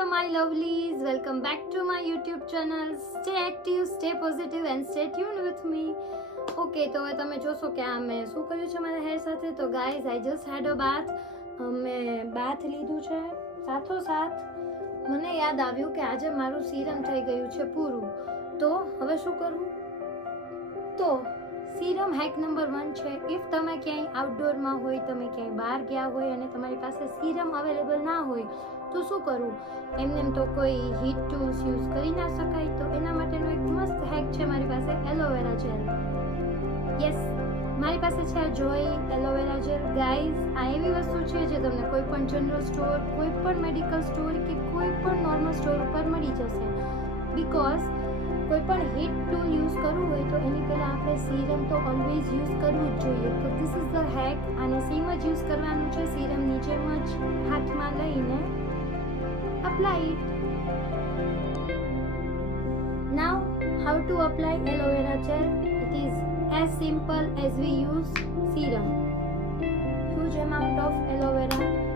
Hello my lovelies, welcome back to my YouTube channel. Stay active, stay positive and stay tuned with me. Okay, તો હવે તમે જોશો કે આ મેં શું કર્યું છે મારા હેર સાથે. તો guys, I just had a bath. મેં બાથ લીધું છે. સાથોસાથ મને યાદ આવ્યું કે આજે મારું સીરમ થઈ ગયું છે પૂરું. તો હવે શું કરવું? તો સીરમ હેક નંબર 1 છે. ઇફ તમે ક્યાંય આઉટડોરમાં હોય, તમે ક્યાંય બહાર ગયા હોય અને તમારી પાસે સીરમ અવેલેબલ ના હોય તો શું કરવું? એમને તો કોઈ હીટ ટૂલ્સ યુઝ કરી ના શકાય. તો એના માટેનો એક મસ્ત હેક છે મારી પાસે, એલોવેરા જેલ. યસ, મારી પાસે છે જોય એલોવેરા જેલ. ગાઈઝ, આ એવી વસ્તુ છે જે તમને કોઈ પણ જનરલ સ્ટોર, કોઈ પણ મેડિકલ સ્ટોર કે કોઈ પણ નોર્મલ સ્ટોર ઉપર મળી જશે. બીકોઝ કોઈ પણ હીટ ટૂલ યુઝ કરવું હોય તો એની પહેલાં આપણે સીરમ તો ઓલવેઝ યુઝ કરવું જ જોઈએ. તો ધીસ ઇઝ ધ હેક. આને સેમ જ યુઝ કરવાનું છે, સીરમની જેમ જ હાથમાં લઈને apply it. Now, how to apply aloe vera gel? It is as simple as we use serum. Huge amount of aloe vera.